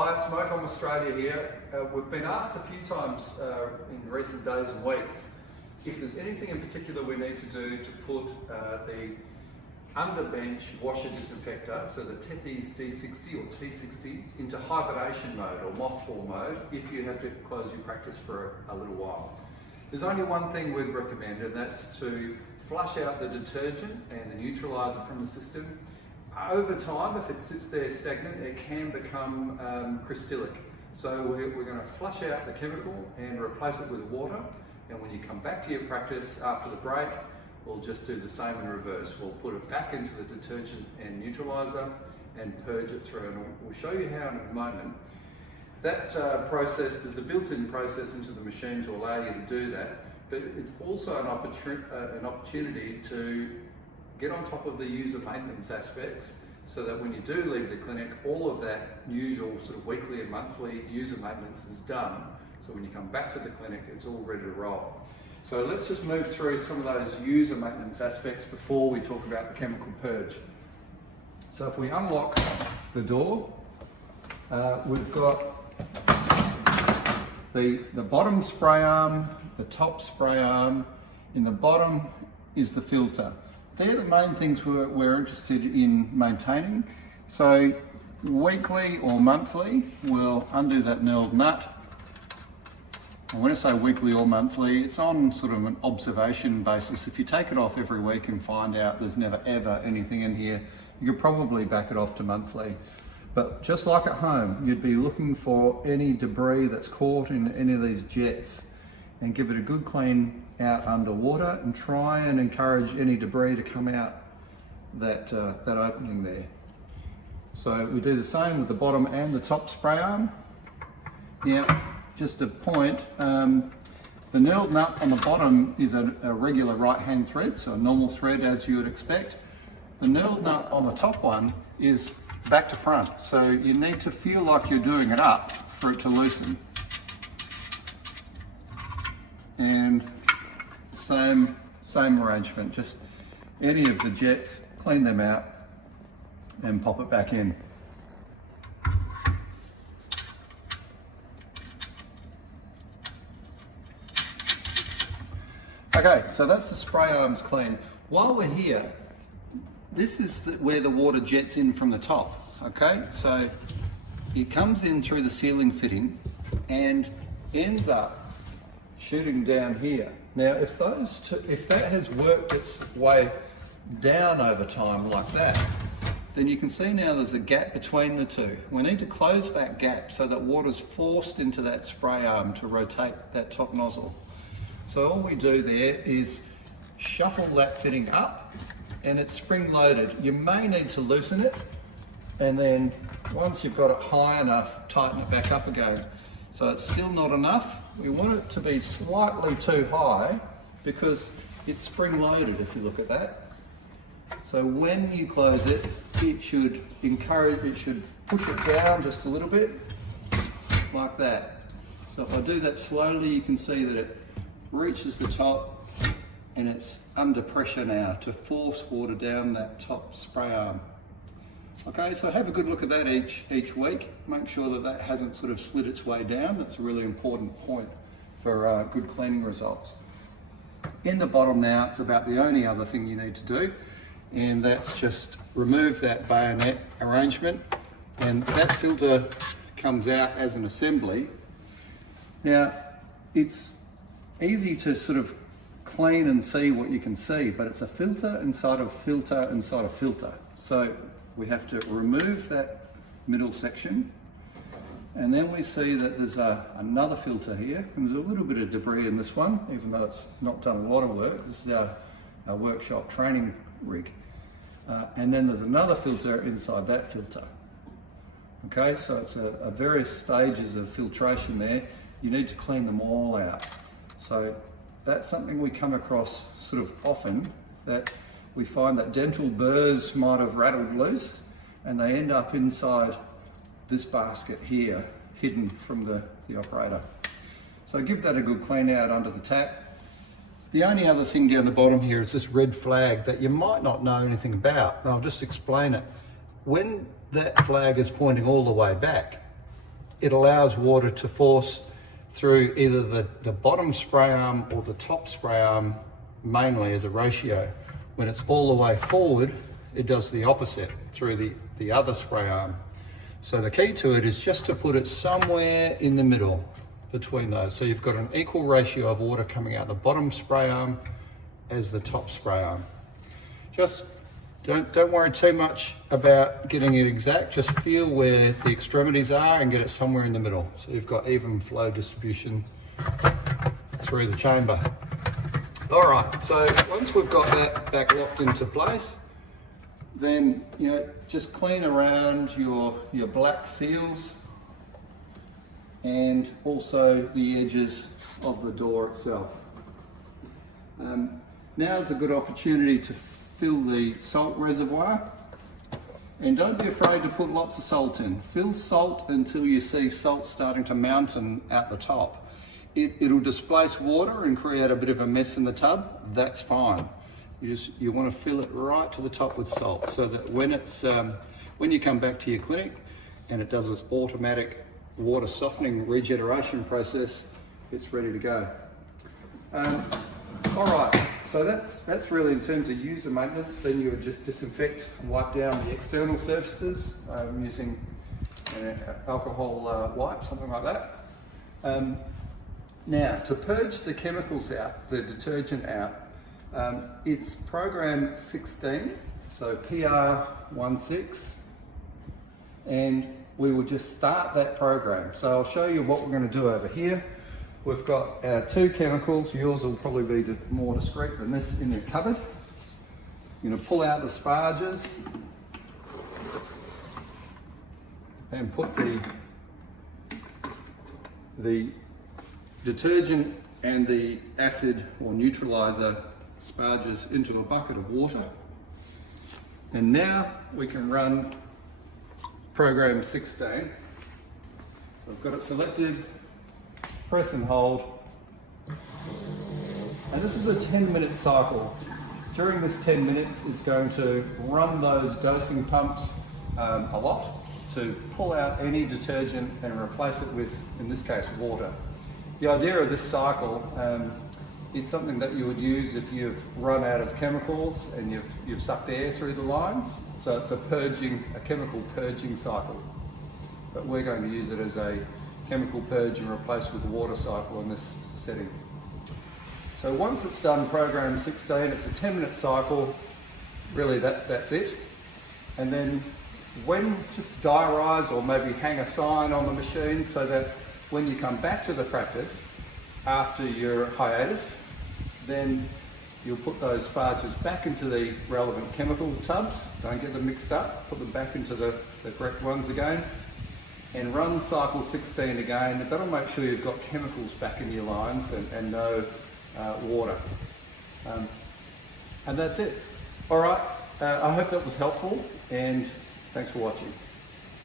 Hi, it's Mocom Australia here. We've been asked a few times in recent days and weeks if there's anything in particular we need to do to put the underbench washer disinfector, so the Tethys D60 or T60, into hibernation mode or mothball mode if you have to close your practice for a little while. There's only one thing we'd recommend, and that's to flush out the detergent and the neutraliser from the system. Over time, if it sits there stagnant, it can become crystallic. So we're going to flush out the chemical and replace it with water. And when you come back to your practice after the break, we'll just do the same in reverse. We'll put it back into the detergent and neutraliser and purge it through. And we'll show you how in a moment. That process, there's a built-in process into the machine to allow you to do that. But it's also an opportunity to get on top of the user maintenance aspects so that when you do leave the clinic, all of that usual sort of weekly and monthly user maintenance is done. So when you come back to the clinic, it's all ready to roll. So let's just move through some of those user maintenance aspects before we talk about the chemical purge. So if we unlock the door, we've got the bottom spray arm, the top spray arm. In the bottom is the filter. They're the main things we're interested in maintaining. So weekly or monthly, we'll undo that knurled nut. And when I say weekly or monthly, it's on sort of an observation basis. If you take it off every week and find out there's never ever anything in here, you could probably back it off to monthly. But just like at home, you'd be looking for any debris that's caught in any of these jets and give it a good clean out under water and try and encourage any debris to come out that opening there. So we do the same with the bottom and the top spray arm. Now, just a point, the knurled nut on the bottom is a regular right hand thread, so a normal thread as you would expect. The knurled nut on the top one is back to front, so you need to feel like you're doing it up for it to loosen. And same arrangement, just any of the jets, clean them out and pop it back in. Okay, so that's the spray arms clean. While we're here, this is where the water jets in from the top, okay? So it comes in through the ceiling fitting and ends up shooting down here. Now, if that has worked its way down over time like that, then you can see now there's a gap between the two. We need to close that gap so that water's forced into that spray arm to rotate that top nozzle. So all we do there is shuffle that fitting up and it's spring loaded. You may need to loosen it, and then once you've got it high enough, tighten it back up again. So it's still not enough. We want it to be slightly too high because it's spring loaded if you look at that. So when you close it, it should push it down just a little bit, like that. So if I do that slowly, you can see that it reaches the top and it's under pressure now to force water down that top spray arm. Okay, so have a good look at that each week. Make sure that that hasn't sort of slid its way down. That's a really important point for good cleaning results. In the bottom now, it's about the only other thing you need to do, and that's just remove that bayonet arrangement, and that filter comes out as an assembly. Now, it's easy to sort of clean and see what you can see, but it's a filter inside of filter inside of filter. So we have to remove that middle section, and then we see that there's another filter here, and there's a little bit of debris in this one, even though it's not done a lot of work. This is our workshop training rig. And then there's another filter inside that filter. Okay, so it's a various stages of filtration there. You need to clean them all out. So that's something we come across sort of often, that we find that dental burrs might have rattled loose and they end up inside this basket here, hidden from the operator. So give that a good clean out under the tap. The only other thing down the bottom here is this red flag that you might not know anything about, and I'll just explain it. When that flag is pointing all the way back, it allows water to force through either the bottom spray arm or the top spray arm, mainly as a ratio. When it's all the way forward, it does the opposite through the other spray arm. So the key to it is just to put it somewhere in the middle between those. So you've got an equal ratio of water coming out the bottom spray arm as the top spray arm. Just don't worry too much about getting it exact, just feel where the extremities are and get it somewhere in the middle. So you've got even flow distribution through the chamber. All right, so once we've got that back locked into place, then just clean around your black seals and also the edges of the door itself. Now's a good opportunity to fill the salt reservoir, and don't be afraid to put lots of salt in. Fill salt until you see salt starting to mountain out the top. It'll displace water and create a bit of a mess in the tub. That's fine. You want to fill it right to the top with salt, so that when you come back to your clinic and it does this automatic water softening regeneration process, it's ready to go. All right, so that's really in terms of user maintenance. Then you would just disinfect and wipe down the external surfaces using an alcohol wipe, something like that. Now, to purge the chemicals out, the detergent out, it's program 16, so PR16, and we will just start that program. So I'll show you what we're going to do over here. We've got our two chemicals. Yours will probably be more discreet than this in your cupboard. You're going to pull out the sparges and put the detergent and the acid or neutralizer sparges into a bucket of water. And now we can run program 16. I've got it selected. Press and hold, and this is a 10-minute cycle. During this 10 minutes, it's going to run those dosing pumps a lot to pull out any detergent and replace it with, in this case, water. The idea of this cycle, it's something that you would use if you've run out of chemicals and you've sucked air through the lines. So it's a chemical purging cycle, but we're going to use it as a chemical purge and replace with a water cycle in this setting. So once it's done program 16, it's a 10-minute cycle. Really that's it. And then just diarise or maybe hang a sign on the machine so that when you come back to the practice after your hiatus, then you'll put those sparges back into the relevant chemical tubs. Don't get them mixed up. Put them back into the correct ones again, and run cycle 16 again. That'll make sure you've got chemicals back in your lines and no water. And that's it. All right, I hope that was helpful, and thanks for watching.